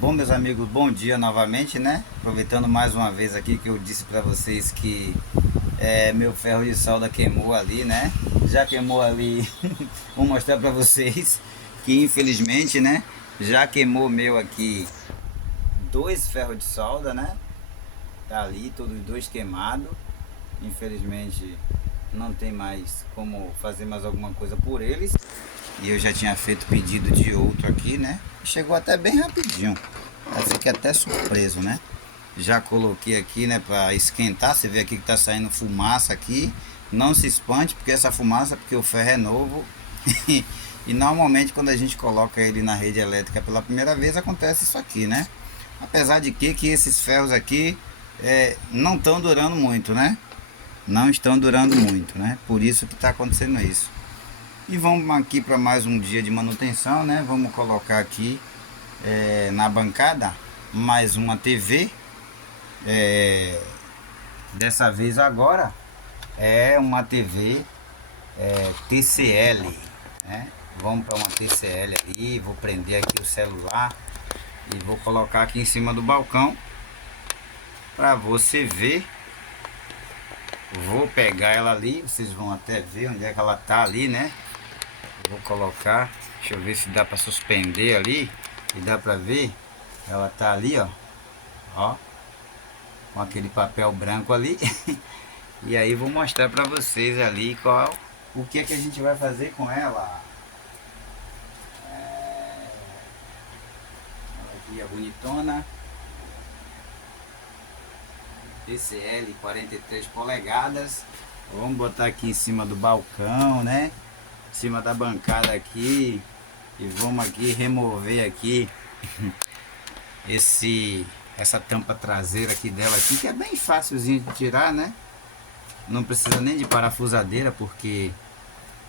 Bom, meus amigos, bom dia novamente, né? Aproveitando mais uma vez aqui que eu disse para vocês que meu ferro de solda queimou ali, né? Já queimou ali, vou mostrar para vocês que infelizmente, né? Já queimou meu aqui dois ferros de solda, né? Tá ali, todos dois queimados. Infelizmente não tem mais como fazer mais alguma coisa por eles. E eu já tinha feito pedido de outro aqui, né? Chegou até bem rapidinho. Eu fiquei até surpreso, né? Já coloquei aqui, né, para esquentar. Você vê aqui que tá saindo fumaça aqui. Não se espante, porque essa fumaça, porque o ferro é novo. E normalmente quando a gente coloca ele na rede elétrica pela primeira vez, acontece isso aqui, né? Apesar de que esses ferros aqui não estão durando muito, né? Não estão durando muito, né? Por isso que está acontecendo isso. E vamos aqui para mais um dia de manutenção, né? Vamos colocar aqui na bancada mais uma TV. Dessa vez agora é uma TV TCL, né? Vamos para uma TCL ali, vou prender aqui o celular e vou colocar aqui em cima do balcão para você ver. Vou pegar ela ali, vocês vão até ver onde é que ela tá ali, né? Vou colocar, deixa eu ver se dá para suspender ali e dá para ver. Ela tá ali, ó, com aquele papel branco ali. E aí vou mostrar para vocês ali o que é que a gente vai fazer com ela. Aqui a bonitona TCL 43 polegadas. Vamos botar aqui em cima do balcão, né? Em cima da bancada aqui. E vamos aqui remover aqui essa tampa traseira aqui dela aqui, que é bem fácilzinho de tirar, né? Não precisa nem de parafusadeira, porque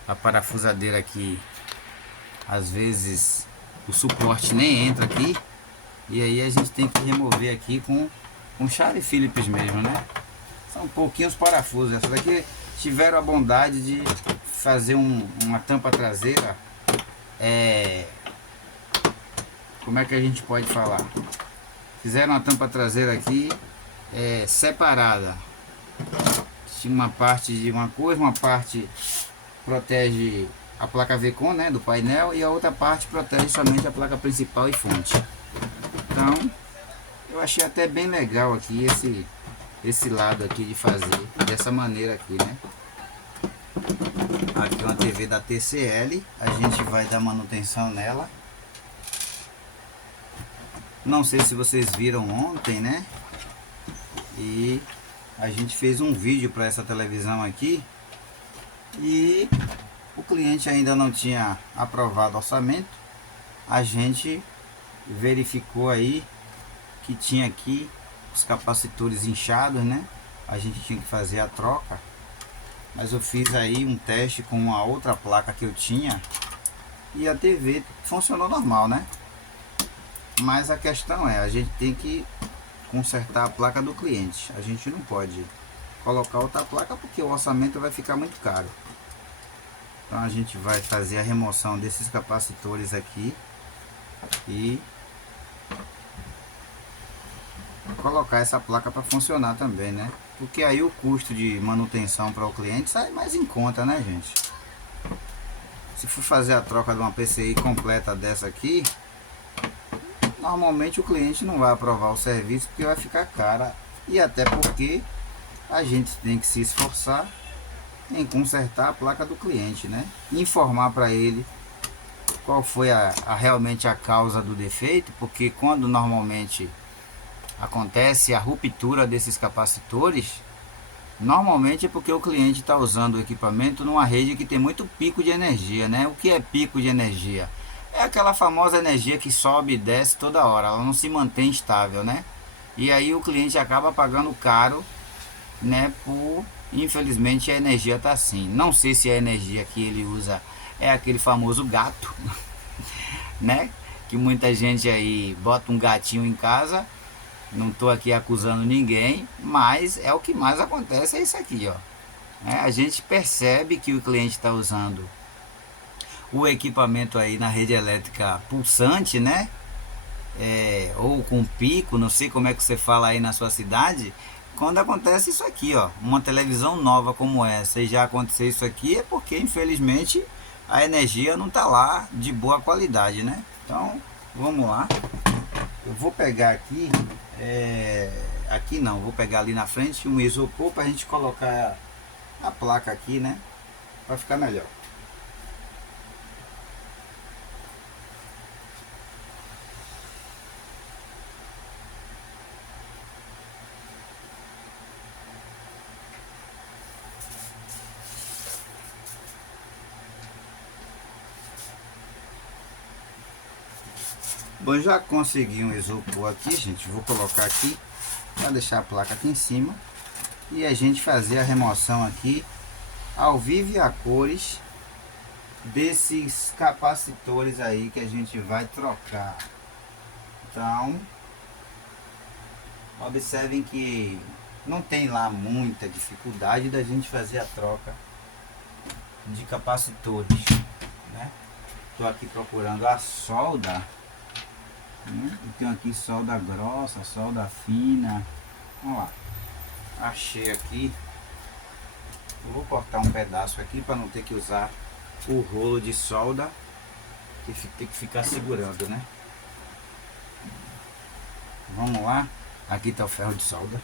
a parafusadeira aqui às vezes o suporte nem entra aqui. E aí a gente tem que remover aqui com chave Phillips mesmo, né? São pouquinhos parafusos. Essa daqui tiveram a bondade de fazer uma tampa traseira. Como é que a gente pode falar? Fizeram a tampa traseira aqui separada. Tinha uma parte de uma coisa, uma parte protege a placa VCON, né, do painel, e a outra parte protege somente a placa principal e fonte. Então eu achei até bem legal aqui esse lado aqui de fazer dessa maneira aqui, né? Aqui é uma TV da TCL, a gente vai dar manutenção nela. Não sei se vocês viram ontem, né? E a gente fez um vídeo para essa televisão aqui e o cliente ainda não tinha aprovado o orçamento. A gente verificou aí que tinha aqui os capacitores inchados, né? A gente tinha que fazer a troca, mas eu fiz aí um teste com uma outra placa que eu tinha e a TV funcionou normal, né? Mas a questão é, a gente tem que consertar a placa do cliente. A gente não pode colocar outra placa porque o orçamento vai ficar muito caro. Então a gente vai fazer a remoção desses capacitores aqui e colocar essa placa para funcionar também, né? Porque aí o custo de manutenção para o cliente sai mais em conta, né, gente? Se for fazer a troca de uma PCI completa dessa aqui, normalmente o cliente não vai aprovar o serviço porque vai ficar cara, e até porque a gente tem que se esforçar em consertar a placa do cliente, né? Informar para ele qual foi realmente a causa do defeito, porque quando normalmente acontece a ruptura desses capacitores, normalmente é porque o cliente está usando o equipamento numa rede que tem muito pico de energia, né? O que é pico de energia? É aquela famosa energia que sobe e desce toda hora, ela não se mantém estável, né? E aí o cliente acaba pagando caro, né? Infelizmente a energia tá assim. Não sei se a energia que ele usa é aquele famoso gato, né? Que muita gente aí bota um gatinho em casa. Não tô aqui acusando ninguém, mas é o que mais acontece, é isso aqui, ó. A gente percebe que o cliente está usando o equipamento aí na rede elétrica pulsante, né? ou com pico, não sei como é que você fala aí na sua cidade, quando acontece isso aqui, ó, uma televisão nova como essa e já aconteceu isso aqui, é porque infelizmente a energia não está lá de boa qualidade, né? Então vamos lá, eu vou pegar aqui, aqui não, vou pegar ali na frente um isopor para a gente colocar a placa aqui, né? Para ficar melhor. Bom, já consegui um isopor aqui, gente. Vou colocar aqui para deixar a placa aqui em cima e a gente fazer a remoção aqui ao vivo e a cores desses capacitores aí que a gente vai trocar. Então, observem que não tem lá muita dificuldade da gente fazer a troca de capacitores, né? Estou aqui procurando a solda. Eu tenho aqui solda grossa, solda fina. Vamos lá. Achei aqui. Eu vou cortar um pedaço aqui para não ter que usar o rolo de solda que tem que ficar segurando, né? Vamos lá. Aqui está o ferro de solda.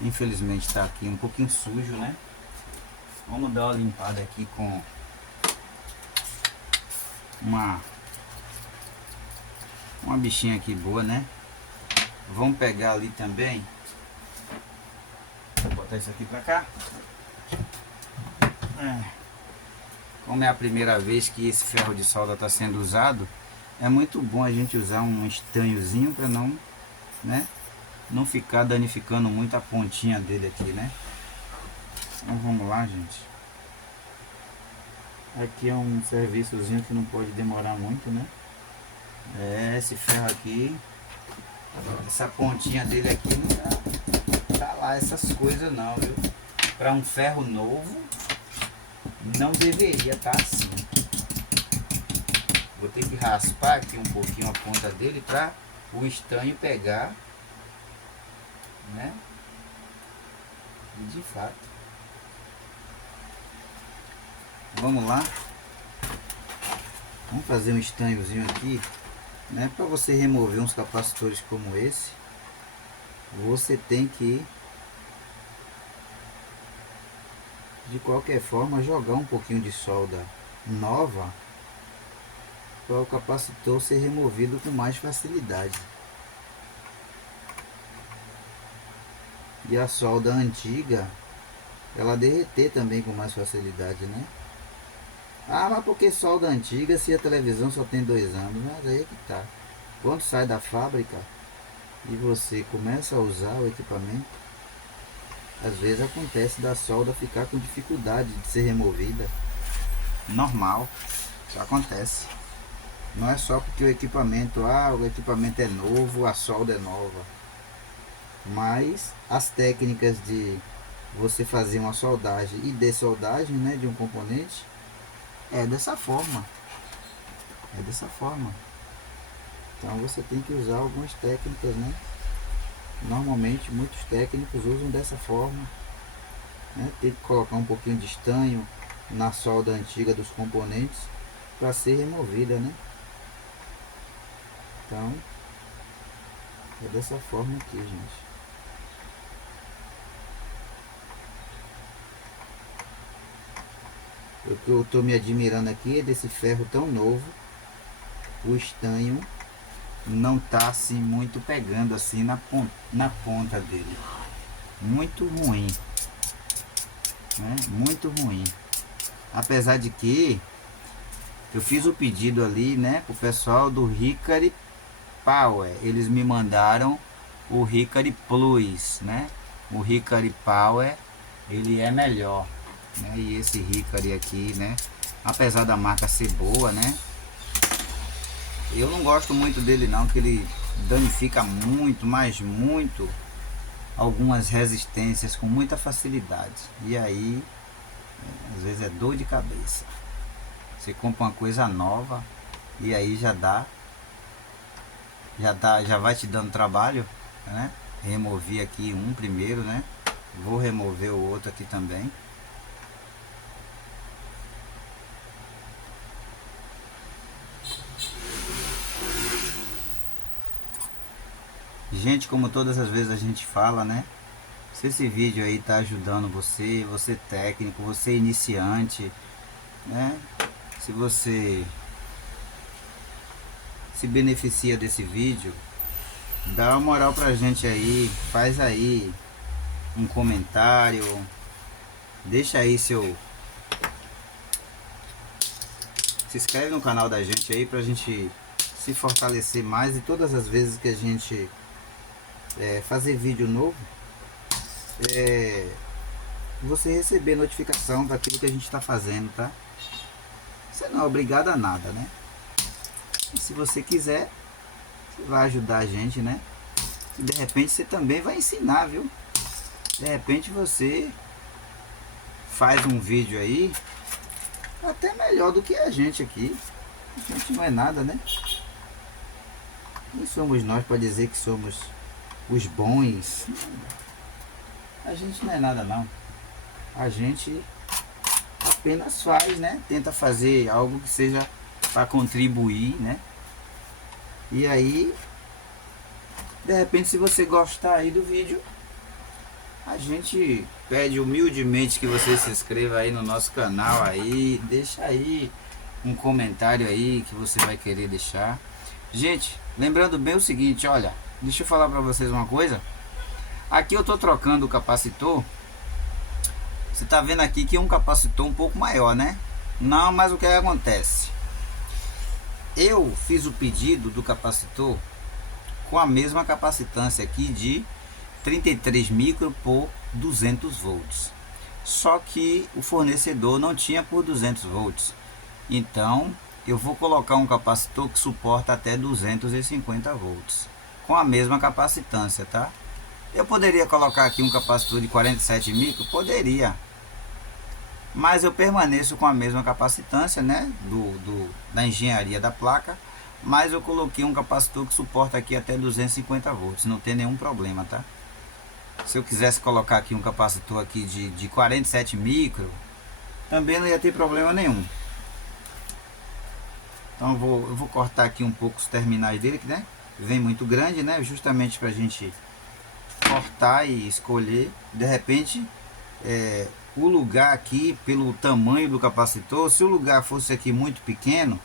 Infelizmente está aqui um pouquinho sujo, né? Vamos dar uma limpada aqui com uma bichinha aqui boa, né? Vamos pegar ali também. Vou botar isso aqui pra cá. Como é a primeira vez que esse ferro de solda está sendo usado, é muito bom a gente usar um estanhozinho para não, né, não ficar danificando muito a pontinha dele aqui, né? Então vamos lá, gente. Aqui é um serviçozinho que não pode demorar muito, né? Esse ferro aqui, essa pontinha dele aqui não tá lá essas coisas não, viu? Para um ferro novo não deveria estar assim. Vou ter que raspar aqui um pouquinho a ponta dele para o estanho pegar, né? E de fato. Vamos lá. Vamos fazer um estanhozinho aqui, né? Para você remover uns capacitores como esse, você tem que, de qualquer forma, jogar um pouquinho de solda nova para o capacitor ser removido com mais facilidade. E a solda antiga, ela derreter também com mais facilidade, né? Ah, mas por que solda antiga se a televisão só tem 2 anos? Mas aí é que tá. Quando sai da fábrica e você começa a usar o equipamento, às vezes acontece da solda ficar com dificuldade de ser removida. Normal, isso acontece. Não é só porque o equipamento é novo, a solda é nova. Mas as técnicas de você fazer uma soldagem e dessoldagem, né, de um componente é dessa forma. É dessa forma. Então você tem que usar algumas técnicas, né? Normalmente muitos técnicos usam dessa forma, né? Tem que colocar um pouquinho de estanho na solda antiga dos componentes para ser removida, né? Então é dessa forma aqui, gente. O que eu estou me admirando aqui é desse ferro tão novo, o estanho não tá assim muito pegando assim na ponta dele. Muito ruim, né? Muito ruim. Apesar de que eu fiz o pedido ali, né, pro pessoal do Hickory Power. Eles me mandaram o Hickory Plus, né? O Hickory Power, ele é melhor, né? E esse Hickory aqui, né, apesar da marca ser boa, né, eu não gosto muito dele não, que ele danifica muito, mas muito, algumas resistências com muita facilidade. E aí, às vezes é dor de cabeça. Você compra uma coisa nova e aí já dá já vai te dando trabalho, né? Removi aqui um primeiro, né? Vou remover o outro aqui também. Gente, como todas as vezes a gente fala, né? Se esse vídeo aí tá ajudando você, você técnico, você iniciante, né? Se você se beneficia desse vídeo, dá uma moral pra gente aí, faz aí um comentário, deixa aí se inscreve no canal da gente aí pra gente se fortalecer mais, e todas as vezes que a gente fazer vídeo novo, você receber notificação daquilo que a gente está fazendo, tá? Você não é obrigado a nada, né? E se você quiser, você vai ajudar a gente, né? E de repente você também vai ensinar, viu? De repente você faz um vídeo aí até melhor do que a gente aqui. A gente não é nada, né? Quem somos nós para dizer que somos os bons? A gente não é nada não. A gente apenas faz, né? Tenta fazer algo que seja para contribuir, né? E aí, de repente, se você gostar aí do vídeo, a gente pede humildemente que você se inscreva aí no nosso canal aí, deixa aí um comentário aí que você vai querer deixar. Gente, lembrando bem o seguinte, olha, deixa eu falar para vocês uma coisa. Aqui eu tô trocando o capacitor. Você tá vendo aqui que é um capacitor um pouco maior, né? Não, mas o que acontece? Eu fiz o pedido do capacitor com a mesma capacitância aqui de 33 micro por 200 volts. Só que o fornecedor não tinha por 200 volts. Então eu vou colocar um capacitor que suporta até 250 volts com a mesma capacitância, tá? Eu poderia colocar aqui um capacitor de 47 micro? Poderia. Mas eu permaneço com a mesma capacitância, né? Da engenharia da placa. Mas eu coloquei um capacitor que suporta aqui até 250 volts. Não tem nenhum problema, tá? Se eu quisesse colocar aqui um capacitor aqui de 47 micro, também não ia ter problema nenhum. Então eu vou cortar aqui um pouco os terminais dele, né? Vem muito grande, né? Justamente para a gente cortar e escolher. De repente, o lugar aqui, pelo tamanho do capacitor, se o lugar fosse aqui muito pequeno,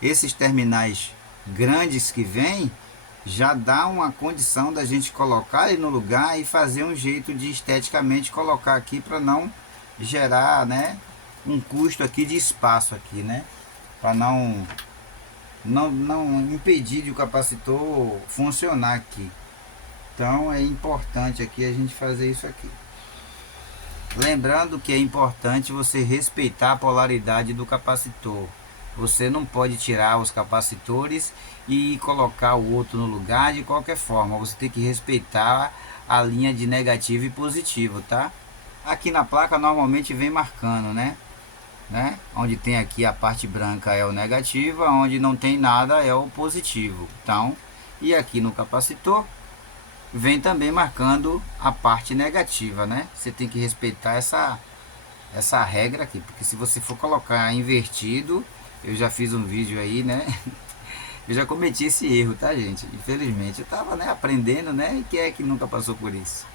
esses terminais grandes que vem, já dá uma condição da gente colocar ele no lugar e fazer um jeito de esteticamente colocar aqui para não gerar, né, um custo aqui de espaço aqui, né, para não impedir de o capacitor funcionar aqui. Então é importante aqui a gente fazer isso aqui. Lembrando que é importante você respeitar a polaridade do capacitor. Você não pode tirar os capacitores e colocar o outro no lugar de qualquer forma. Você tem que respeitar a linha de negativo e positivo, tá? Aqui na placa normalmente vem marcando, né? Onde tem aqui a parte branca é o negativo, onde não tem nada é o positivo. Então, e aqui no capacitor vem também marcando a parte negativa, né? Você tem que respeitar essa regra aqui, porque se você for colocar invertido, eu já fiz um vídeo aí, né? Eu já cometi esse erro, tá, gente? Infelizmente, eu tava, né, aprendendo, né? E quem é que nunca passou por isso?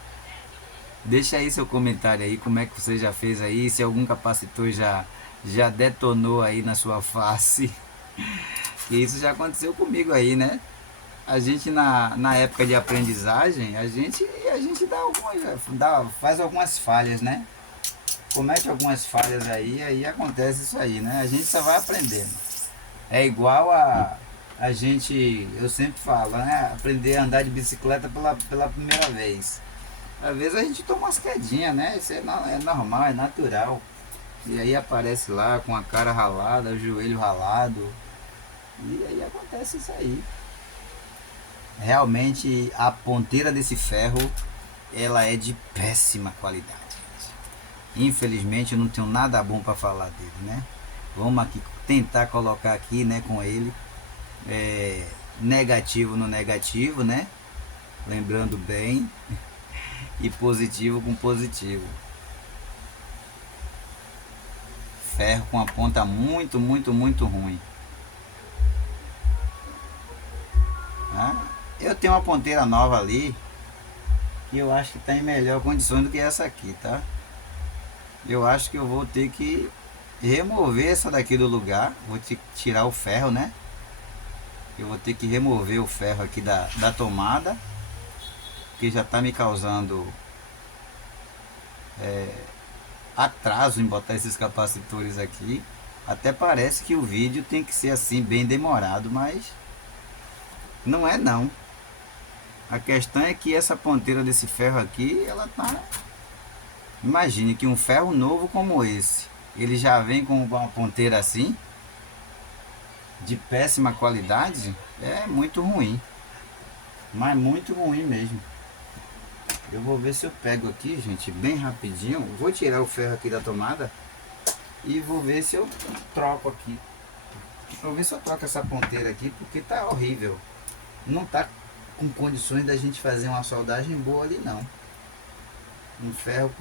Deixa aí seu comentário aí, como é que você já fez aí, se algum capacitor já detonou aí na sua face. Que isso já aconteceu comigo aí, né? A gente na época de aprendizagem, a gente faz algumas falhas, né? Comete algumas falhas aí acontece isso aí, né? A gente só vai aprendendo. É igual a gente, eu sempre falo, né? Aprender a andar de bicicleta pela primeira vez. Às vezes a gente toma umas quedinhas, né? Isso é normal, é natural. E aí aparece lá com a cara ralada, o joelho ralado. E aí acontece isso aí. Realmente a ponteira desse ferro, ela é de péssima qualidade. Infelizmente eu não tenho nada bom para falar dele, né? Vamos aqui tentar colocar aqui, né, com ele. negativo no negativo, né? Lembrando bem, e positivo com positivo. Ferro com a ponta muito, muito, muito ruim. Tá? Eu tenho uma ponteira nova ali, que eu acho que está em melhor condições do que essa aqui, tá? Eu acho que eu vou ter que remover essa daqui do lugar. Vou ter que tirar o ferro, né? Eu vou ter que remover o ferro aqui da tomada, que já está me causando atraso em botar esses capacitores aqui. Até parece que o vídeo tem que ser assim bem demorado, mas não é não. A questão é que essa ponteira desse ferro aqui, ela tá... Imagine que um ferro novo como esse, ele já vem com uma ponteira assim, de péssima qualidade, é muito ruim. Mas muito ruim mesmo. Eu vou ver se eu pego aqui, gente, bem rapidinho. Vou tirar o ferro aqui da tomada e vou ver se eu troco aqui. Vou ver se eu troco essa ponteira aqui, porque tá horrível. Não tá com condições da gente fazer uma soldagem boa ali não. Um ferro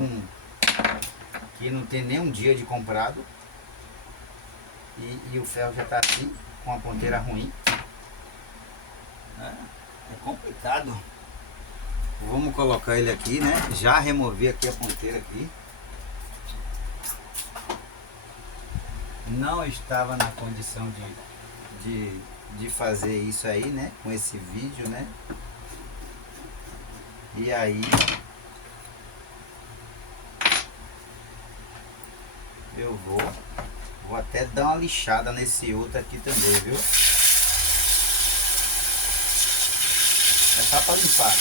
que não tem nem um dia de comprado. E o ferro já tá assim, com a ponteira ruim. É complicado. Vamos colocar ele aqui, né? Já removi aqui a ponteira aqui. Não estava na condição de fazer isso aí, né? Com esse vídeo, né? E aí eu vou até dar uma lixada nesse outro aqui também, viu? É só para limpar.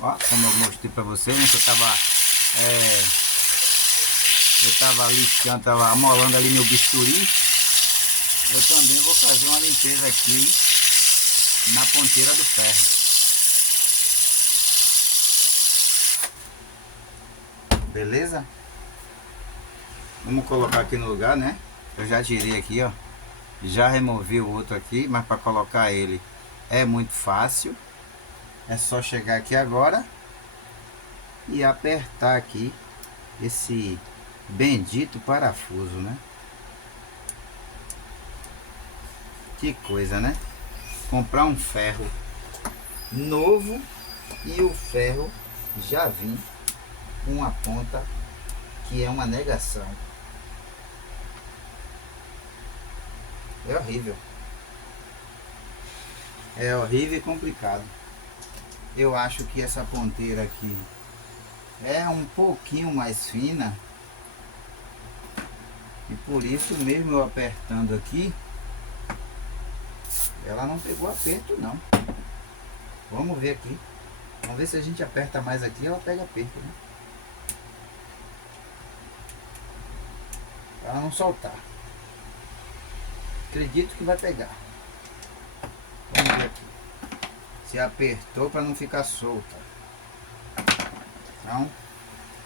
Ó, como eu mostrei para vocês, né? Que eu tava lixando, tava amolando ali meu bisturi. Eu também vou fazer uma limpeza aqui na ponteira do ferro. Beleza? Vamos colocar aqui no lugar, né? Eu já tirei aqui, ó. Já removi o outro aqui, mas para colocar ele é muito fácil. É só chegar aqui agora e apertar aqui esse bendito parafuso, né? Que coisa, né? Comprar um ferro novo e o ferro já vim com uma ponta que é uma negação. É horrível. É horrível e complicado. Eu acho que essa ponteira aqui é um pouquinho mais fina. E por isso mesmo eu apertando aqui, ela não pegou aperto não. Vamos ver aqui. Vamos ver se a gente aperta mais aqui, ela pega aperto, né? Para não soltar. Acredito que vai pegar. Vamos ver aqui. Se apertou para não ficar solta. Então,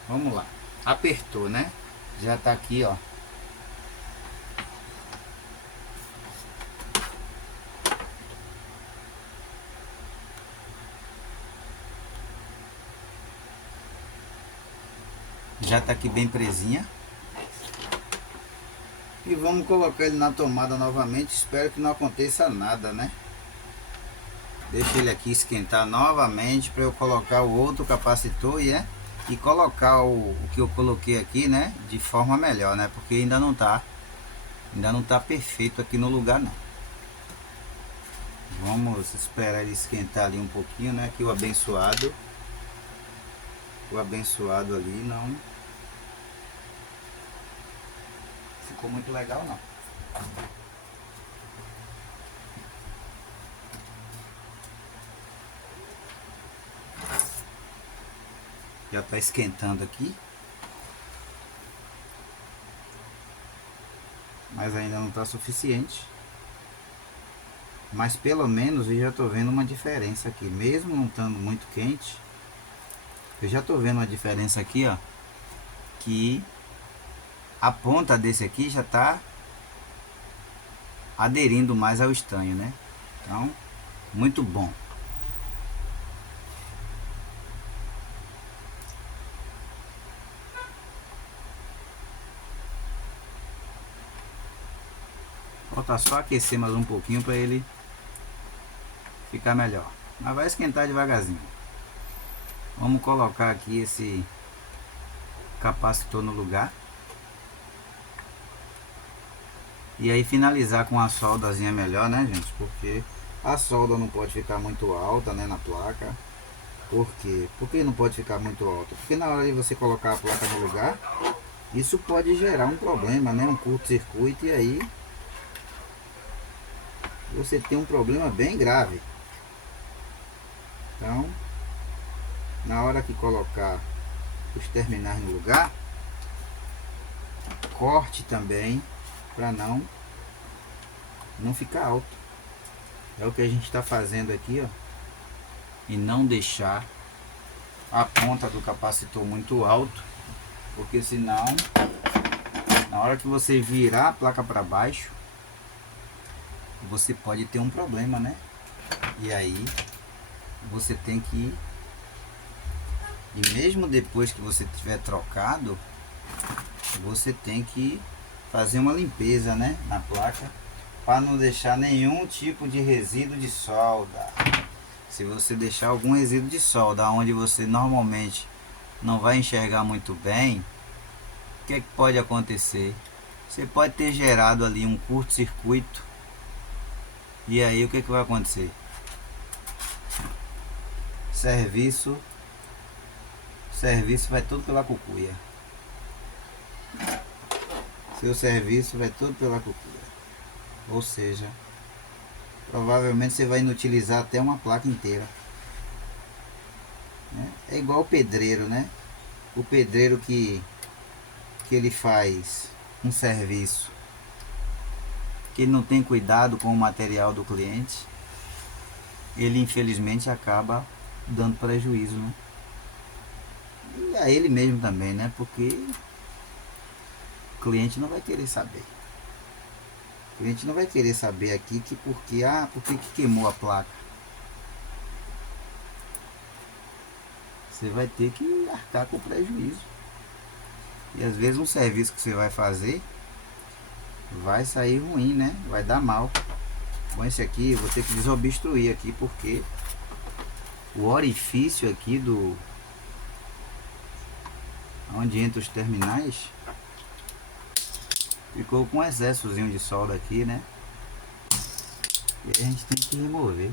vamos lá. Apertou, né? Já tá aqui, ó. Já tá aqui bem presinha. E vamos colocar ele na tomada novamente. Espero que não aconteça nada, né? Deixa ele aqui esquentar novamente para eu colocar o outro capacitor e colocar o que eu coloquei aqui, né? De forma melhor, né? Porque ainda não tá perfeito aqui no lugar, não. Vamos esperar ele esquentar ali um pouquinho, né? Que o abençoado ali não ficou muito legal, não. Já está esquentando aqui, mas ainda não está suficiente. Mas pelo menos eu já estou vendo uma diferença aqui, mesmo não estando muito quente. Eu já estou vendo uma diferença aqui, ó, que a ponta desse aqui já está aderindo mais ao estanho, né? Então, muito bom. Falta só aquecer mais um pouquinho para ele ficar melhor. Mas vai esquentar devagarzinho. Vamos colocar aqui esse capacitor no lugar. E aí finalizar com a soldazinha melhor, né, gente? Porque a solda não pode ficar muito alta, né, na placa. Por quê? Por que não pode ficar muito alta? Porque na hora de você colocar a placa no lugar, isso pode gerar um problema, né? Um curto-circuito, e aí você tem um problema bem grave. Então, na hora que colocar os terminais no lugar, corte também para não ficar alto. É o que a gente está fazendo aqui, ó. E não deixar a ponta do capacitor muito alto, porque senão na hora que você virar a placa para baixo, você pode ter um problema, né? E aí você tem que, e mesmo depois que você tiver trocado, você tem que fazer uma limpeza, né, na placa, para não deixar nenhum tipo de resíduo de solda. Se você deixar algum resíduo de solda onde você normalmente não vai enxergar muito bem, o que pode acontecer? Você pode ter gerado ali um curto-circuito, e aí o que vai acontecer? Serviço vai todo pela cucuia. Seu serviço vai todo pela cucuia. Ou seja, provavelmente você vai inutilizar até uma placa inteira. É igual o pedreiro, né? O pedreiro que ele faz um serviço que ele não tem cuidado com o material do cliente, ele infelizmente acaba dando prejuízo, né? E a ele mesmo também, né? Porque o cliente não vai querer saber. O cliente não vai querer saber aqui que por que queimou a placa. Você vai ter que arcar com o prejuízo. E às vezes um serviço que você vai fazer vai sair ruim, né? Vai dar mal. Com esse aqui eu vou ter que desobstruir aqui, porque o orifício aqui do onde entra os terminais ficou com um excessozinho de solda aqui, né? E aí a gente tem que remover.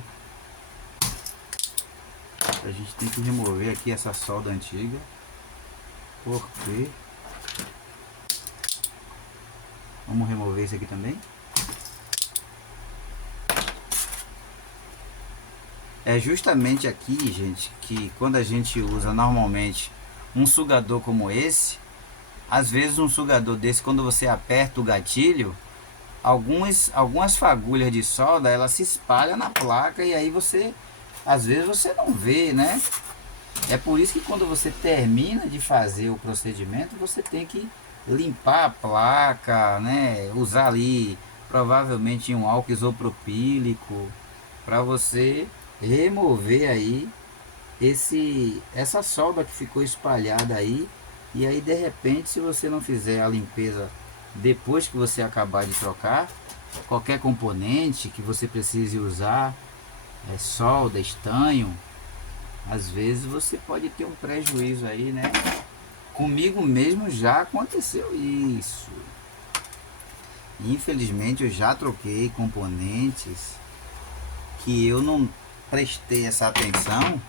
A gente tem que remover aqui essa solda antiga, porque vamos remover isso aqui também. É justamente aqui, gente, que quando a gente usa normalmente um sugador como esse, às vezes um sugador desse, quando você aperta o gatilho, algumas fagulhas de solda, ela se espalha na placa, e aí às vezes você não vê, né? É por isso que quando você termina de fazer o procedimento, você tem que limpar a placa, né? Usar ali provavelmente um álcool isopropílico para você remover aí essa solda que ficou espalhada aí. E aí de repente, se você não fizer a limpeza depois que você acabar de trocar qualquer componente que você precise usar, solda, estanho, às vezes você pode ter um prejuízo aí, né? Comigo mesmo já aconteceu isso. Infelizmente eu já troquei componentes que eu não prestei essa atenção,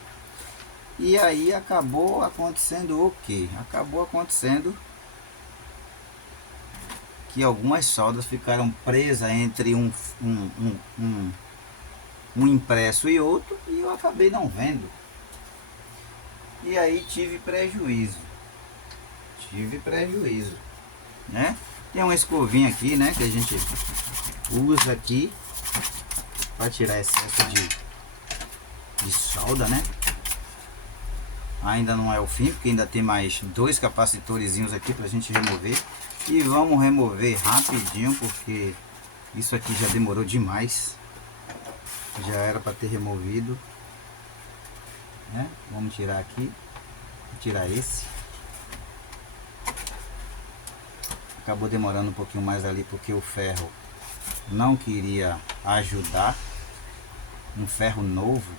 e aí acabou acontecendo o que? Acabou acontecendo que algumas soldas ficaram presas entre um impresso e outro, e eu acabei não vendo. E aí tive prejuízo, né? Tem uma escovinha aqui, né, que a gente usa aqui para tirar excesso de solda, né? Ainda não é o fim, porque ainda tem mais 2 capacitorzinhos aqui pra gente remover. E vamos remover rapidinho, porque Isso aqui já demorou demais. Já era para ter removido, né? Vamos tirar aqui. Vou tirar esse. Acabou demorando um pouquinho mais ali porque o ferro não queria ajudar. Um ferro novo.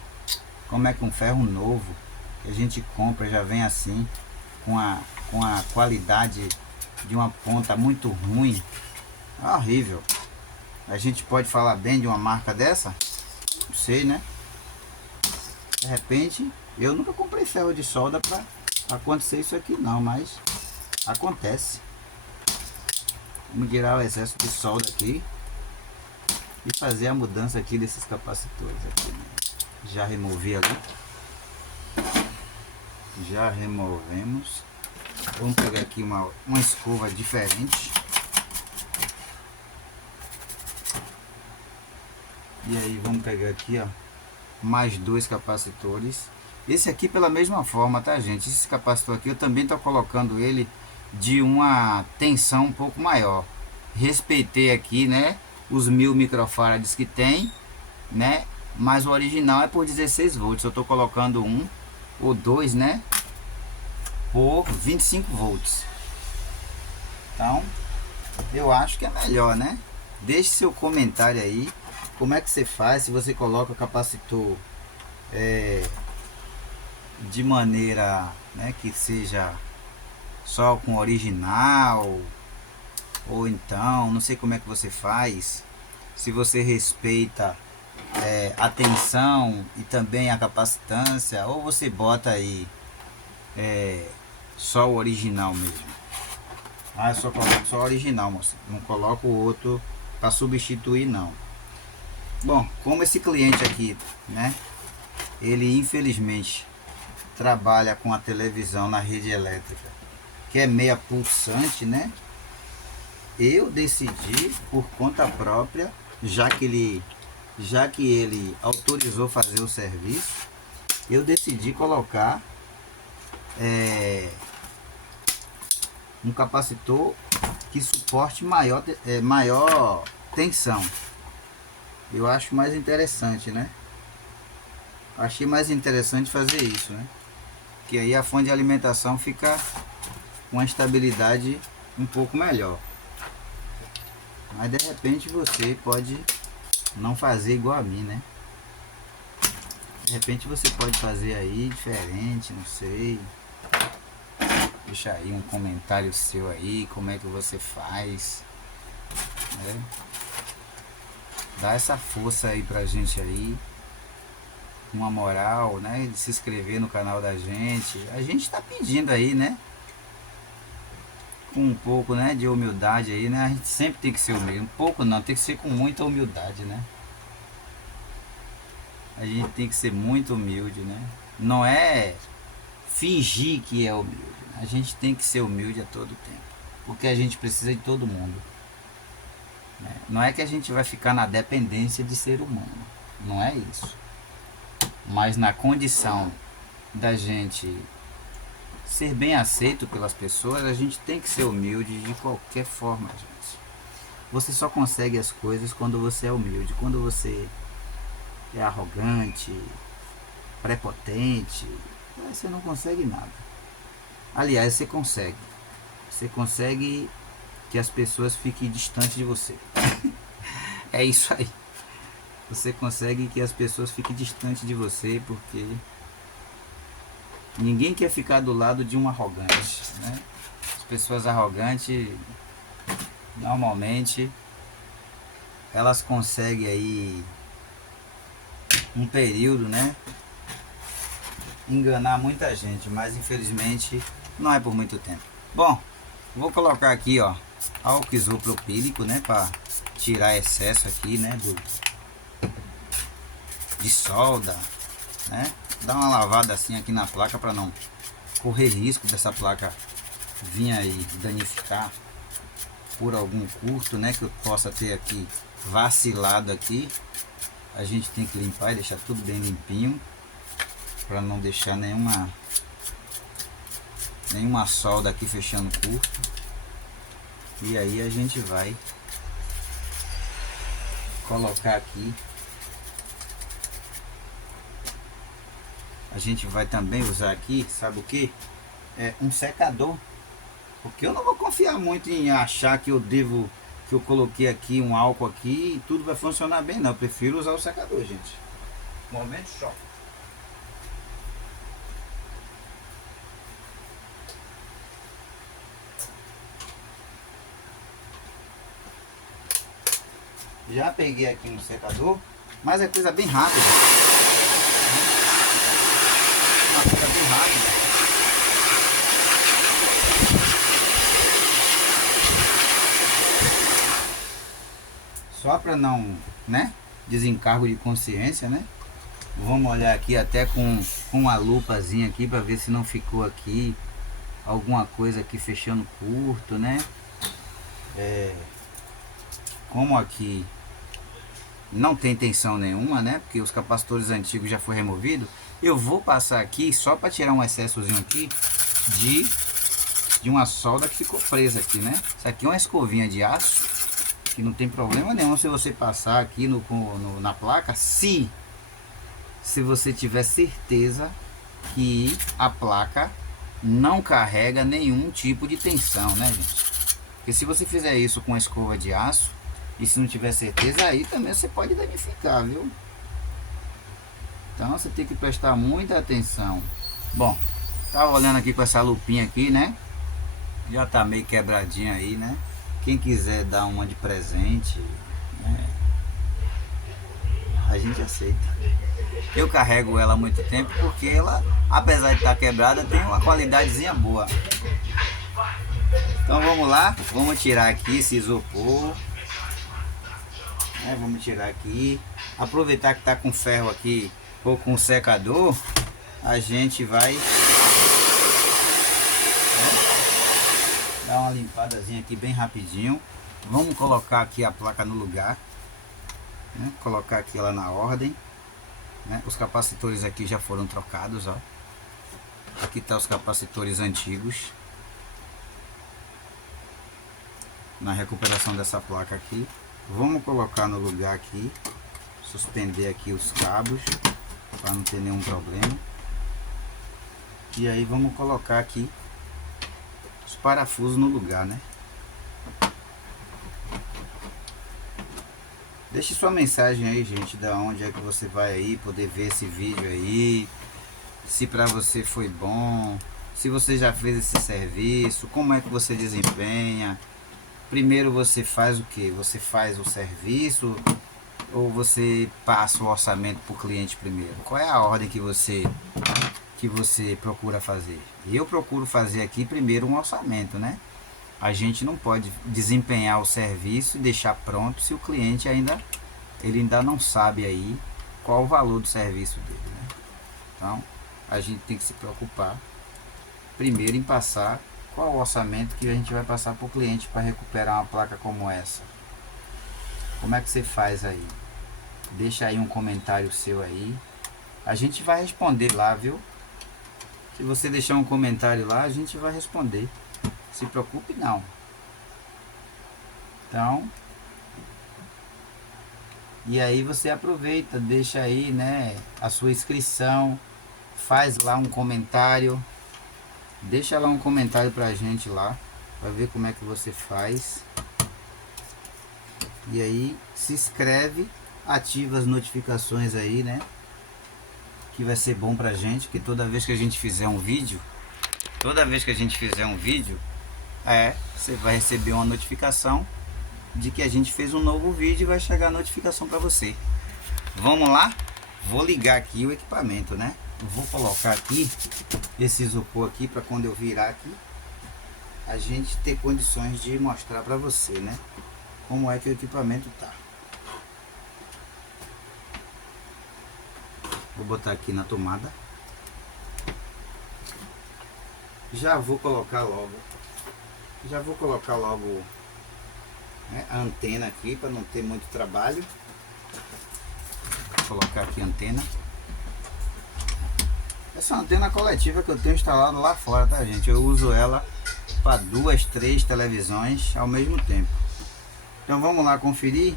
Como é que um ferro novo que a gente compra já vem assim, com a qualidade de uma ponta muito ruim? Horrível. A gente pode falar bem de uma marca dessa? Não sei, né? De repente, eu nunca comprei ferro de solda para acontecer isso aqui não, mas acontece. Vamos tirar o excesso de solda aqui e fazer a mudança aqui desses capacitores aqui, né? Já removi ali. Já removemos. Vamos pegar aqui uma escova diferente. E aí vamos pegar aqui, ó, mais 2 capacitores. Esse aqui pela mesma forma, tá, gente? Esse capacitor aqui eu também tô colocando ele de uma tensão um pouco maior. Respeitei aqui, né, os 1000 microfarads que tem, né? Mas o original é por 16 volts. Eu tô colocando um ou dois, né, por 25 volts. Então, eu acho que é melhor, né? Deixe seu comentário aí. Como é que você faz? Se você coloca o capacitor de maneira, né, que seja só com original, ou então, não sei como é que você faz. Se você respeita a tensão e também a capacitância, ou você bota aí só o original mesmo. Ah, eu só coloco só o original, moça. Não coloco o outro para substituir, não. Bom, como esse cliente aqui, né, ele infelizmente trabalha com a televisão na rede elétrica, que é meia pulsante, né? Eu decidi por conta própria, já que ele autorizou fazer o serviço, eu decidi colocar um capacitor que suporte maior tensão. Eu acho mais interessante, né? Achei mais interessante fazer isso, né? Que aí a fonte de alimentação fica com uma estabilidade um pouco melhor. Mas de repente você pode não fazer igual a mim, né? De repente você pode fazer aí diferente, não sei. Deixa aí um comentário seu aí, como é que você faz, né? Dá essa força aí pra gente aí, uma moral, né? De se inscrever no canal da gente. A gente tá pedindo aí, né? Com um pouco, né, de humildade aí, né? A gente sempre tem que ser humilde. Um pouco não, tem que ser com muita humildade, né? A gente tem que ser muito humilde, né? Não é fingir que é humilde. A gente tem que ser humilde a todo tempo. Porque a gente precisa de todo mundo. Não é que a gente vai ficar na dependência de ser humano, não é isso. Mas na condição da gente ser bem aceito pelas pessoas, a gente tem que ser humilde de qualquer forma, gente. Você só consegue as coisas quando você é humilde. Quando você é arrogante, prepotente, você não consegue nada. Aliás, você consegue. Você consegue que as pessoas fiquem distantes de você. É isso aí. Você consegue que as pessoas fiquem distantes de você, porque ninguém quer ficar do lado de um arrogante, né? As pessoas arrogantes, normalmente, elas conseguem aí um período, né, enganar muita gente, mas infelizmente não é por muito tempo. Bom, vou colocar aqui, ó, álcool isopropílico, né, para tirar excesso aqui, né, de solda, né? Dá uma lavada assim aqui na placa para não correr risco dessa placa vir aí danificar por algum curto, né, que eu possa ter aqui vacilado aqui. A gente tem que limpar e deixar tudo bem limpinho para não deixar nenhuma solda aqui fechando curto. E aí a gente vai colocar aqui. A gente vai também usar aqui, sabe o que? É um secador. Porque eu não vou confiar muito em achar que eu devo, que eu coloquei aqui um álcool aqui e tudo vai funcionar bem, não. Eu prefiro usar o secador, gente. Momento só. Já peguei aqui um secador, mas é coisa bem rápida. Uma coisa bem rápida. Só para não, né, desencargo de consciência, né? Vamos olhar aqui até com uma lupazinha aqui para ver se não ficou aqui alguma coisa aqui fechando curto, né? Como aqui não tem tensão nenhuma, né? Porque os capacitores antigos já foi removido. Eu vou passar aqui só para tirar um excessozinho aqui de uma solda que ficou presa aqui, né? Isso aqui é uma escovinha de aço que não tem problema nenhum se você passar aqui na placa, se você tiver certeza que a placa não carrega nenhum tipo de tensão, né, gente? Porque se você fizer isso com a escova de aço e se não tiver certeza, aí também você pode danificar, viu? Então você tem que prestar muita atenção. Bom, tava olhando aqui com essa lupinha aqui, né? Já tá meio quebradinha aí, né? Quem quiser dar uma de presente, né, a gente aceita. Eu carrego ela há muito tempo porque ela, apesar de estar quebrada, tem uma qualidadezinha boa. Então vamos lá, vamos tirar aqui esse isopor. Vamos tirar aqui. Aproveitar que está com ferro aqui ou com secador, a gente vai dar uma limpadazinha aqui bem rapidinho. Vamos colocar aqui a placa no lugar, né? Colocar aqui ela na ordem, né? Os capacitores aqui já foram trocados, ó. Aqui tá os capacitores antigos na recuperação dessa placa aqui. Vamos colocar no lugar aqui, suspender aqui os cabos para não ter nenhum problema. E aí vamos colocar aqui os parafusos no lugar, né? Deixe sua mensagem aí, gente, da onde é que você vai aí poder ver esse vídeo aí, se para você foi bom, se você já fez esse serviço, como é que você desempenha. Primeiro você faz o que? Você faz o serviço ou você passa o orçamento para o cliente primeiro? Qual é a ordem que você procura fazer? Eu procuro fazer aqui primeiro um orçamento, né? A gente não pode desempenhar o serviço e deixar pronto se o cliente ainda não sabe aí qual o valor do serviço dele, né? Então a gente tem que se preocupar primeiro em passar qual o orçamento que a gente vai passar para o cliente para recuperar uma placa como essa. Como é que você faz aí? Deixa aí um comentário seu aí. A gente vai responder lá, viu? Se você deixar um comentário lá, a gente vai responder. Se preocupe não. Então, e aí você aproveita, deixa aí, né, a sua inscrição, faz lá um comentário, deixa lá um comentário pra gente lá, para ver como é que você faz. E aí se inscreve, ativa as notificações aí, né, que vai ser bom pra gente, que toda vez que a gente fizer um vídeo, você vai receber uma notificação de que a gente fez um novo vídeo e vai chegar a notificação para você. Vamos lá? Vou ligar aqui o equipamento, né? Vou colocar aqui esse isopor aqui para quando eu virar aqui a gente ter condições de mostrar para você, né? Como é que o equipamento tá. Vou botar aqui na tomada. Já vou colocar logo, né, a antena aqui para não ter muito trabalho. Vou colocar aqui a antena. Essa é uma antena coletiva que eu tenho instalado lá fora, tá, gente? Eu uso ela para 2, 3 televisões ao mesmo tempo. Então vamos lá conferir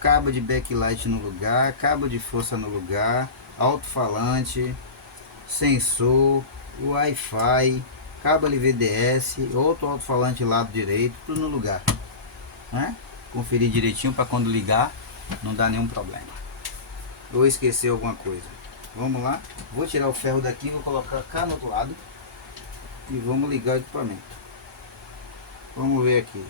cabo de backlight no lugar, cabo de força no lugar, alto-falante, sensor, Wi-Fi, cabo LVDS, outro alto-falante lado direito, tudo no lugar, né? Conferir direitinho para quando ligar não dá nenhum problema. Ou esquecer alguma coisa. Vamos lá, vou tirar o ferro daqui, vou colocar cá no outro lado e vamos ligar o equipamento. Vamos ver aqui.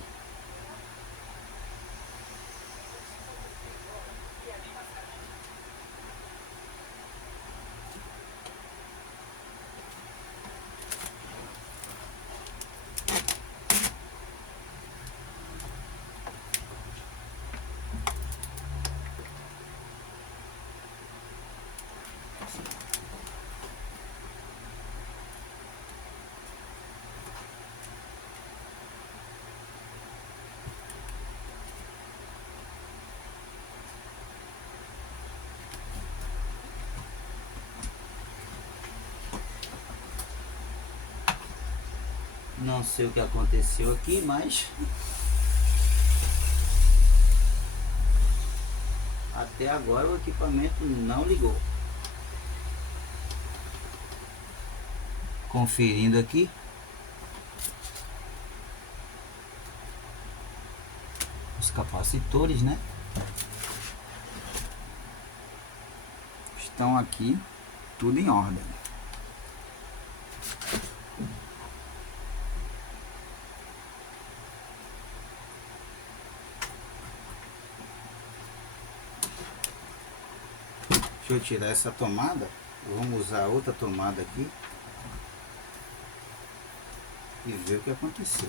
Não sei o que aconteceu aqui, mas até agora o equipamento não ligou. Conferindo aqui. Os capacitores, né? Estão aqui, tudo em ordem. Deixa eu tirar essa tomada. Vamos usar outra tomada aqui e ver o que aconteceu.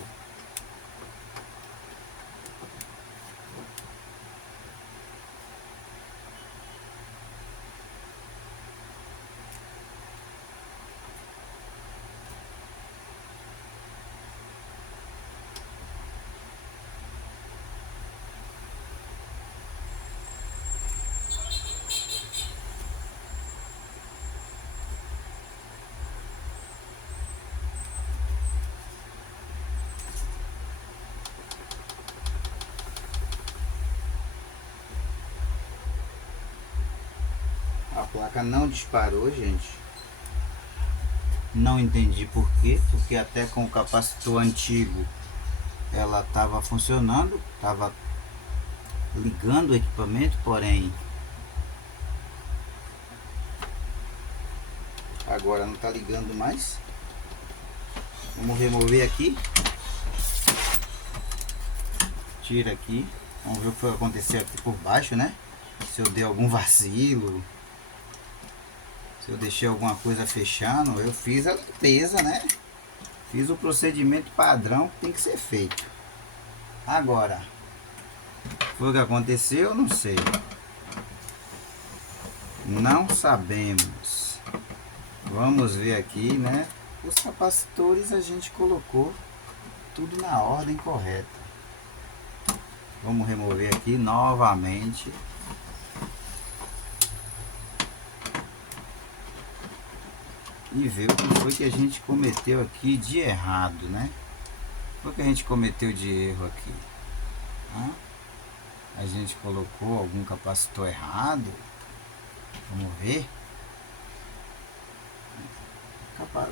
A placa não disparou, gente. Não entendi por quê, porque até com o capacitor antigo ela estava funcionando, estava ligando o equipamento, porém agora não está ligando mais. Vamos remover aqui. Tira aqui. Vamos ver o que vai acontecer aqui por baixo, né? Se eu dei algum vacilo, se eu deixei alguma coisa fechando. Eu fiz a limpeza, né? Fiz o procedimento padrão que tem que ser feito. Agora, foi o que aconteceu? Não sei. Não sabemos. Vamos ver aqui, né? Os capacitores a gente colocou tudo na ordem correta. Vamos remover aqui novamente. E ver o que foi que a gente cometeu aqui de errado, né? O que foi que a gente cometeu de erro aqui? A gente colocou algum capacitor errado? Vamos ver.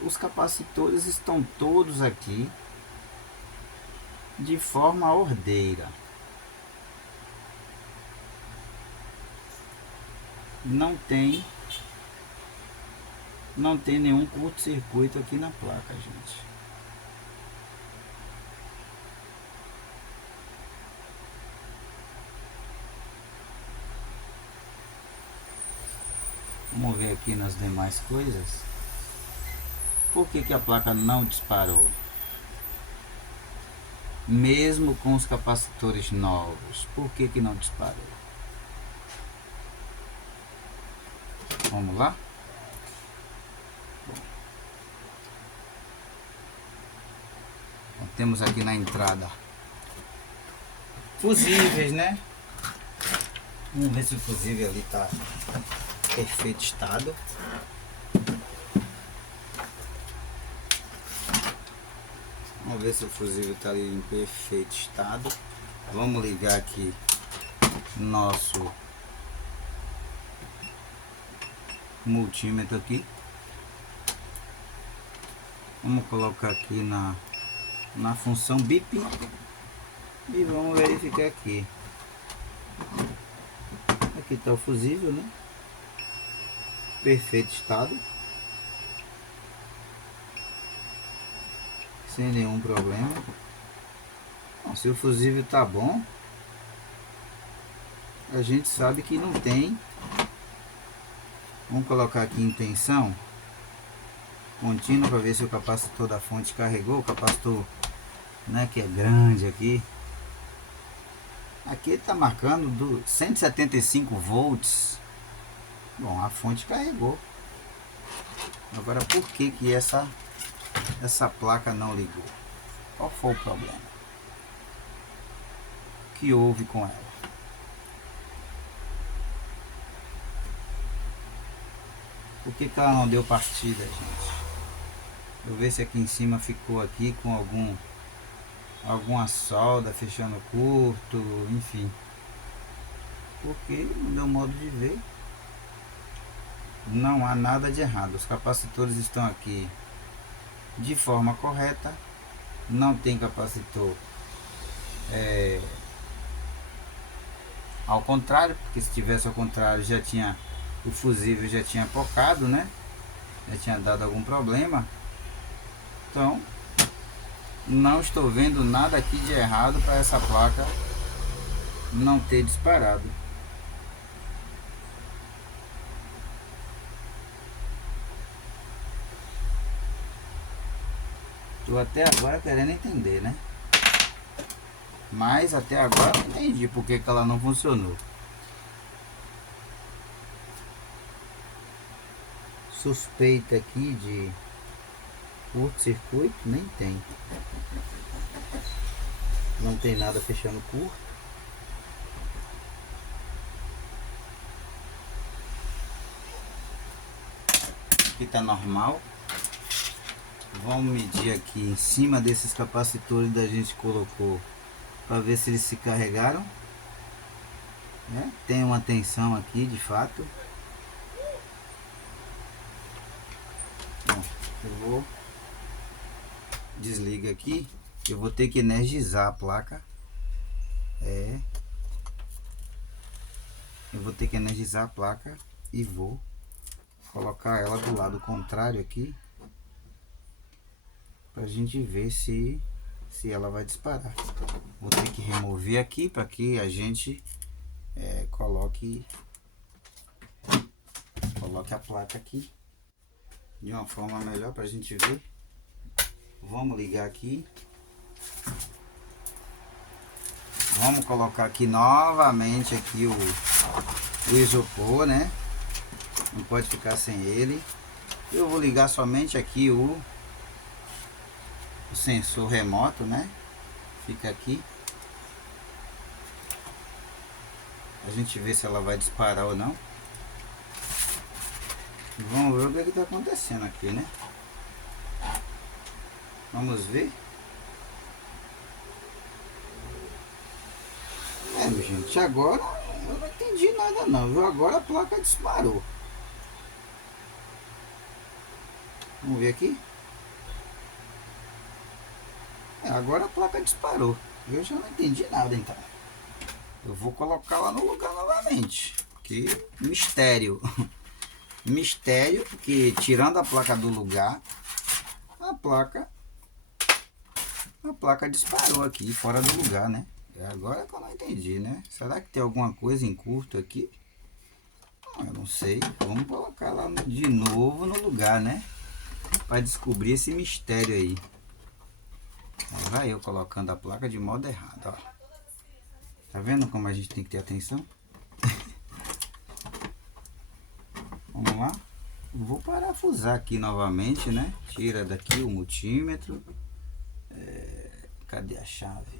Os capacitores estão todos aqui de forma ordeira. Não tem nenhum curto-circuito aqui na placa, gente. Vamos ver aqui nas demais coisas. Por que a placa não disparou? Mesmo com os capacitores novos, por que não disparou? Vamos lá? Temos aqui na entrada fusíveis, né? Vamos ver se o fusível ali está em perfeito estado. Vamos ver se o fusível está ali em perfeito estado. Vamos ligar aqui nosso multímetro aqui. Vamos colocar aqui na função bip e vamos verificar aqui. Aqui está o fusível, né? Perfeito estado, sem nenhum problema. Bom, se o fusível tá bom, a gente sabe que não tem. Vamos colocar aqui em tensão contínua para ver se o capacitor da fonte carregou. O capacitor, né, que é grande aqui. Aqui ele está marcando do 175 volts. Bom, a fonte carregou. Agora, por que que essa placa não ligou? Qual foi o problema? O que houve com ela? Por que que ela não deu partida, gente? Eu ver se aqui em cima ficou aqui com alguma solda fechando curto, enfim. Porque no meu modo de ver, não há nada de errado. Os capacitores estão aqui de forma correta. Não tem capacitor ao contrário, porque se tivesse ao contrário já tinha, o fusível já tinha pocado, né? Já tinha dado algum problema. Então não estou vendo nada aqui de errado para essa placa não ter disparado. Estou até agora querendo entender, né? Mas até agora não entendi por que ela não funcionou. Suspeita aqui de curto-circuito, nem tem. Não tem nada fechando curto. Aqui tá normal. Vamos medir aqui em cima desses capacitores que a gente colocou para ver se eles se carregaram. Tem uma tensão aqui de fato. Bom, eu vou desliga aqui. Eu vou ter que energizar a placa. Eu vou ter que energizar a placa e vou colocar ela do lado contrário aqui, pra gente ver se ela vai disparar. Vou ter que remover aqui para que a gente coloque a placa aqui de uma forma melhor para a gente ver. Vamos ligar aqui. Vamos colocar aqui novamente aqui o isopor, né? Não pode ficar sem ele. Eu vou ligar somente aqui o sensor remoto, né? Fica aqui. A gente vê se ela vai disparar ou não. Vamos ver o que está acontecendo aqui, né? Vamos ver. Gente, agora eu não entendi nada não, viu? Agora a placa disparou. Vamos ver aqui. Agora a placa disparou. Eu já não entendi nada então. Eu vou colocar lá no lugar novamente. Que mistério. Mistério, porque tirando a placa do lugar, a placa disparou aqui fora do lugar, né? Agora que eu não entendi, né? Será que tem alguma coisa em curto aqui? Eu não sei. Vamos colocar lá de novo no lugar, né? Para descobrir esse mistério aí. Vai eu colocando a placa de modo errado, ó. Tá vendo como a gente tem que ter atenção? Vamos lá. Vou parafusar aqui novamente, né? Tira daqui o multímetro. Cadê a chave?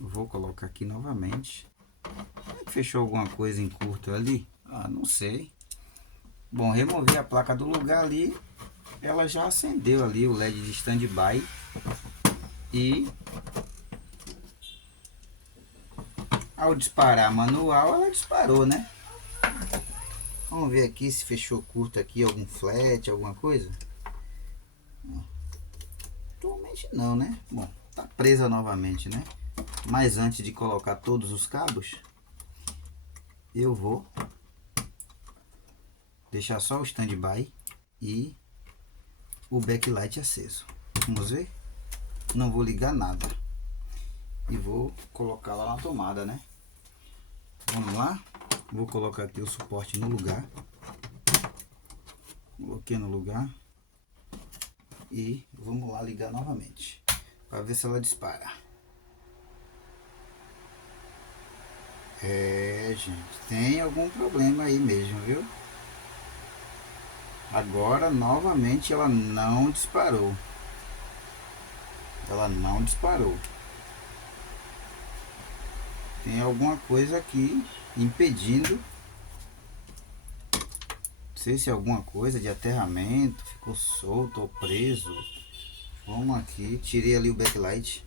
Vou colocar aqui novamente. Fechou alguma coisa em curto ali? Não sei. Bom, removi a placa do lugar ali. Ela já acendeu ali o LED de standby. E Ao disparar manual, ela disparou, né? Vamos ver aqui se fechou curto aqui, algum flat, alguma coisa. Atualmente não, né? Bom, tá presa novamente, né? Mas antes de colocar todos os cabos, eu vou deixar só o standby e o backlight aceso. Vamos ver? Não vou ligar nada. E vou colocar lá na tomada, né? Vamos lá. Vou colocar aqui o suporte no lugar. Coloquei no lugar. E vamos lá ligar novamente. Para ver se ela dispara. É, gente. Tem algum problema aí mesmo, viu? Agora, novamente, ela não disparou. Ela não disparou. Tem alguma coisa aqui impedindo. Não sei se é alguma coisa de aterramento, ficou solto ou preso. Vamos aqui, tirei ali o backlight.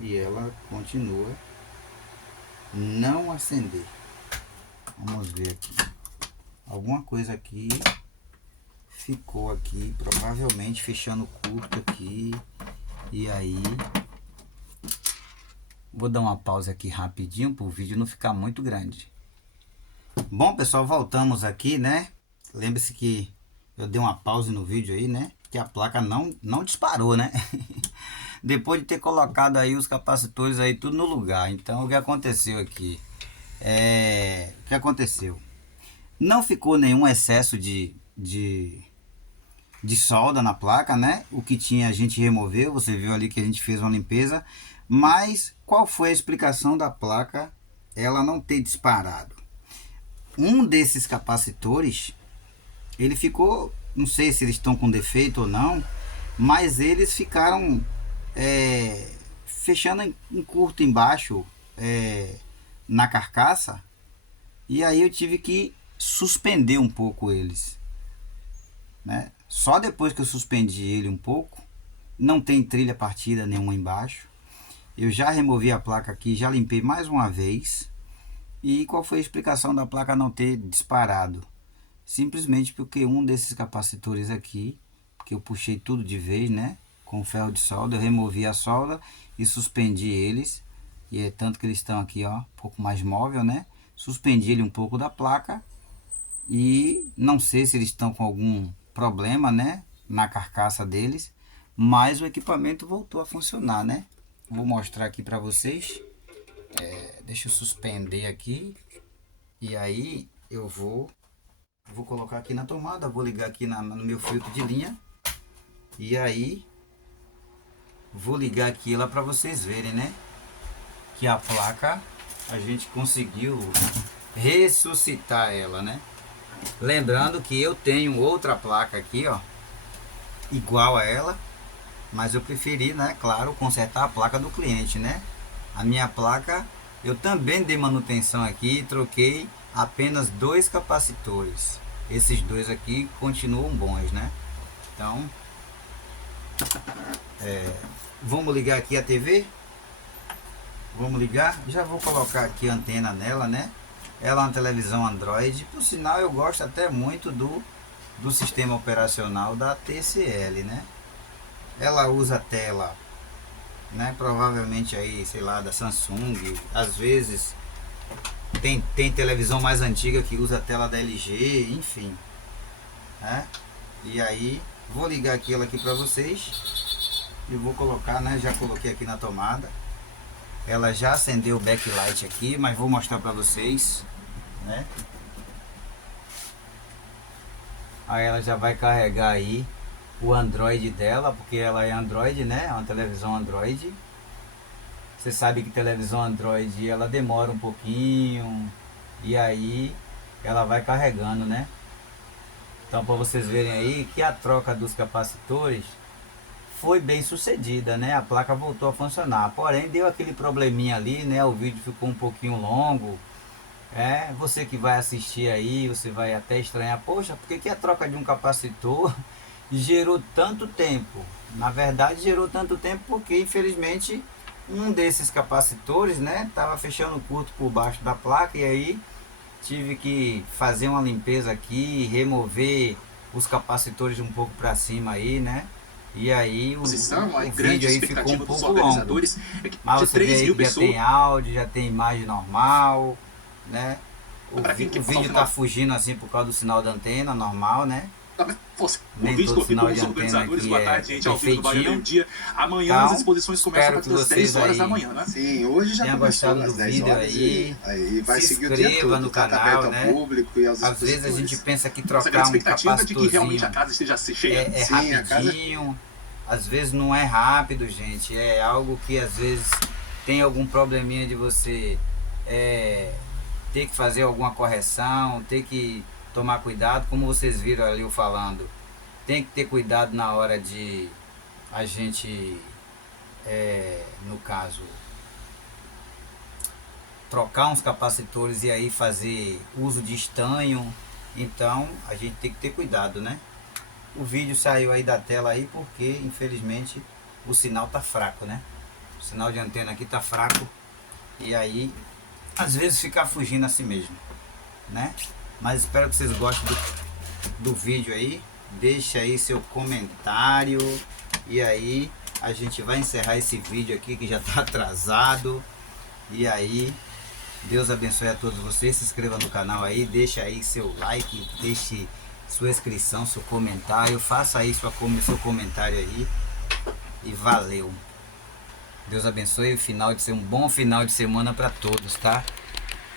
E ela continua não acender. Vamos ver aqui. Alguma coisa aqui ficou aqui, provavelmente fechando curto aqui. E aí vou dar uma pausa aqui rapidinho para o vídeo não ficar muito grande. Bom, pessoal, voltamos aqui, né? Lembre-se que eu dei uma pausa no vídeo aí, né? Que a placa não disparou, né? Depois de ter colocado aí os capacitores aí tudo no lugar. Então, o que aconteceu aqui? O que aconteceu? Não ficou nenhum excesso de solda na placa, né? O que tinha a gente removeu. Você viu ali que a gente fez uma limpeza. Mas qual foi a explicação da placa ela não ter disparado? Um desses capacitores, ele ficou, não sei se eles estão com defeito ou não, mas eles ficaram fechando em curto embaixo na carcaça, e aí eu tive que suspender um pouco eles, né? Só depois que eu suspendi ele um pouco, não tem trilha partida nenhuma embaixo. Eu já removi a placa aqui, já limpei mais uma vez. E qual foi a explicação da placa não ter disparado? Simplesmente porque um desses capacitores aqui, que eu puxei tudo de vez, né? Com ferro de solda, eu removi a solda e suspendi eles. E é tanto que eles estão aqui, ó, um pouco mais móvel, né? Suspendi ele um pouco da placa. E não sei se eles estão com algum problema, né? Na carcaça deles. Mas o equipamento voltou a funcionar, né? Vou mostrar aqui para vocês. Deixa eu suspender aqui. E aí eu vou colocar aqui na tomada. Vou ligar aqui no meu filtro de linha. E aí vou ligar aqui ela para vocês verem, né? Que a placa a gente conseguiu ressuscitar ela, né? Lembrando que eu tenho outra placa aqui, ó, igual a ela. Mas eu preferi, né, claro, consertar a placa do cliente, né? A minha placa, eu também dei manutenção aqui e troquei apenas 2 capacitores. Esses 2 aqui continuam bons, né? Então, vamos ligar aqui a TV. Vamos ligar. Já vou colocar aqui a antena nela, né? Ela é uma televisão Android. Por sinal, eu gosto até muito do sistema operacional da TCL, né? Ela usa tela, né? Provavelmente aí, sei lá, da Samsung. Às vezes tem televisão mais antiga que usa a tela da LG, enfim, né? E aí vou ligar aqui ela aqui para vocês e vou colocar, né? Já coloquei aqui na tomada. Ela já acendeu o backlight aqui, mas vou mostrar para vocês, né? Aí ela já vai carregar aí o Android dela, porque ela é Android, né? É uma televisão Android. Você sabe que televisão Android ela demora um pouquinho e aí ela vai carregando, né? Então, para vocês verem aí que a troca dos capacitores foi bem sucedida, né? A placa voltou a funcionar, porém deu aquele probleminha ali, né? O vídeo ficou um pouquinho longo. Você que vai assistir aí, você vai até estranhar, poxa, por que a troca de um capacitor gerou tanto tempo? Na verdade gerou tanto tempo porque infelizmente um desses capacitores, né, tava fechando curto por baixo da placa, e aí tive que fazer uma limpeza aqui, remover os capacitores um pouco para cima aí, né? E aí A o grande vídeo aí ficou um expectativa dos pouco longo. organizadores é que Mas de você vê 3 aí mil que já pessoas, tem áudio, já tem imagem normal, né? para quem O quer passar o vídeo tá final. fugindo assim por causa do sinal da antena, normal, né? Por Nem vídeo, todo estou aqui sinal com de os antena organizadores. aqui Boa tarde, é gente, ao vivo do Bahia perfeitinho. Meio-Dia. Amanhã as Então, exposições começam a espero que partir das vocês 10 horas da aí manhã, né? Sim, hoje já tenham começou gostado do às 10 vídeo horas aí. aí vai Se seguir o dia inscreva todo. no Tá canal, aberto ao né? público e aos Às vezes a gente expositores. pensa que Nossa grande trocar um expectativa é de que realmente a capacitorzinho casa esteja cheia, né? é Sim, a casa. rapidinho, às vezes não é rápido, gente. É algo que às vezes tem algum probleminha de você é, ter que fazer alguma correção, ter que tomar cuidado, como vocês viram ali eu falando. Tem que ter cuidado na hora de a gente, no caso, trocar uns capacitores e aí fazer uso de estanho. Então a gente tem que ter cuidado, né? O vídeo saiu aí da tela aí porque infelizmente o sinal tá fraco, né? O sinal de antena aqui tá fraco e aí às vezes fica fugindo assim mesmo, né? Mas espero que vocês gostem do vídeo aí. Deixa aí seu comentário e aí a gente vai encerrar esse vídeo aqui que já tá atrasado. E aí Deus abençoe a todos vocês, se inscreva no canal aí, deixa aí seu like, deixe sua inscrição, seu comentário, faça aí seu comentário aí e valeu. Deus abençoe, um bom final de semana para todos, tá?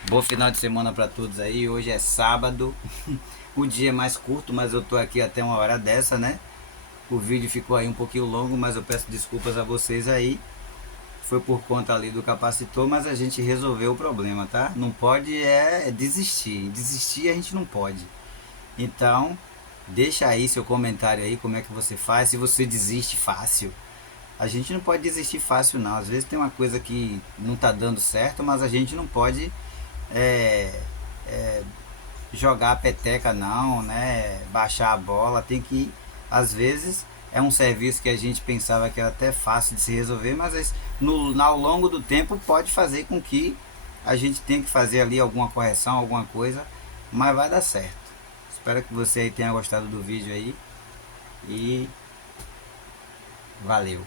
Bom final de semana para todos aí, hoje é sábado, o dia é mais curto, mas eu tô aqui até uma hora dessa, né? O vídeo ficou aí um pouquinho longo, mas eu peço desculpas a vocês aí. Foi por conta ali do capacitor, mas a gente resolveu o problema, tá? Não pode desistir. Desistir a gente não pode. Então, deixa aí seu comentário aí, como é que você faz. Se você desiste fácil. A gente não pode desistir fácil não. Às vezes tem uma coisa que não tá dando certo, mas a gente não pode jogar a peteca não, né? Baixar a bola. Tem que, às vezes, é um serviço que a gente pensava que era até fácil de se resolver, mas ao longo do tempo pode fazer com que a gente tenha que fazer ali alguma correção, alguma coisa, mas vai dar certo. Espero que você aí tenha gostado do vídeo aí e valeu.